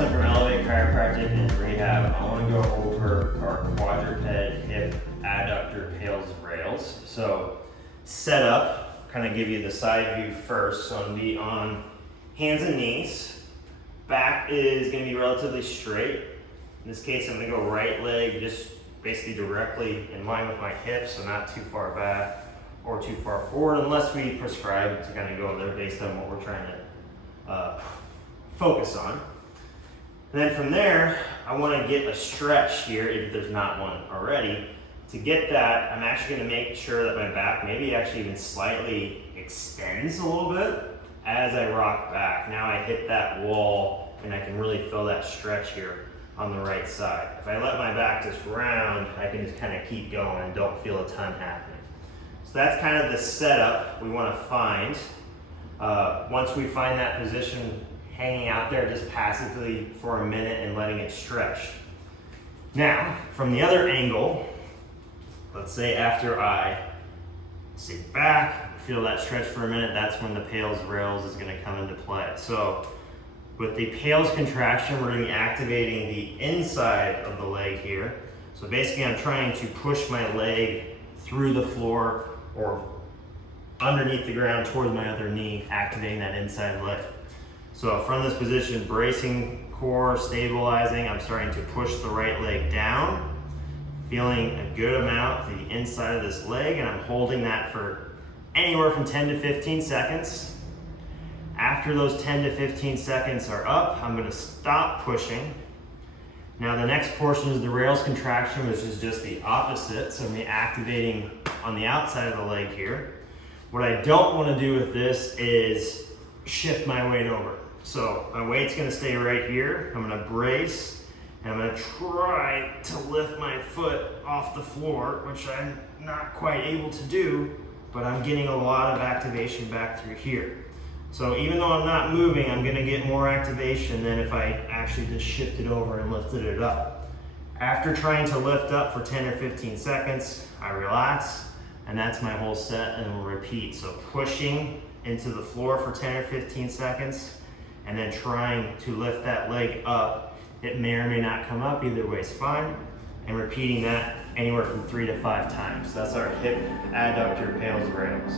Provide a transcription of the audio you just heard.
Son from Elevate Chiropractic and Rehab. I want to go over our quadruped hip adductor PAILs rails. So set up, kind of give you the side view first. So I'm going to be on hands and knees. Back is going to be relatively straight. In this case, I'm going to go right leg just basically directly in line with my hips, so not too far back or too far forward, unless we prescribe to kind of go there based on what we're trying to focus on. And then from there, I want to get a stretch here, if there's not one already. To get that, I'm actually going to make sure that my back maybe actually even slightly extends a little bit as I rock back. Now I hit that wall and I can really feel that stretch here on the right side. If I let my back just round, I can just kind of keep going and don't feel a ton happening. So that's kind of the setup we want to find. Once we find that position, hanging out there just passively for a minute and letting it stretch. Now, from the other angle, let's say after I sit back, feel that stretch for a minute, that's when the PAILs rails is going to come into play. So with the PAILs contraction, we're going to be activating the inside of the leg here. So basically I'm trying to push my leg through the floor or underneath the ground towards my other knee, activating that inside leg. So from this position, bracing core, stabilizing, I'm starting to push the right leg down, feeling a good amount to the inside of this leg, and I'm holding that for anywhere from 10 to 15 seconds. After those 10 to 15 seconds are up, I'm gonna stop pushing. Now the next portion is the rails contraction, which is just the opposite. So I'm gonna be activating on the outside of the leg here. What I don't wanna do with this is shift my weight over. So my weight's gonna stay right here. I'm gonna brace, and I'm gonna try to lift my foot off the floor, which I'm not quite able to do, but I'm getting a lot of activation back through here. So even though I'm not moving, I'm gonna get more activation than if I actually just shifted over and lifted it up. After trying to lift up for 10 or 15 seconds, I relax, and that's my whole set, and we'll repeat. So pushing into the floor for 10 or 15 seconds, and then trying to lift that leg up. It may or may not come up, either way is fine, and repeating that anywhere from 3 to 5 times. That's our hip adductor PAILs rails.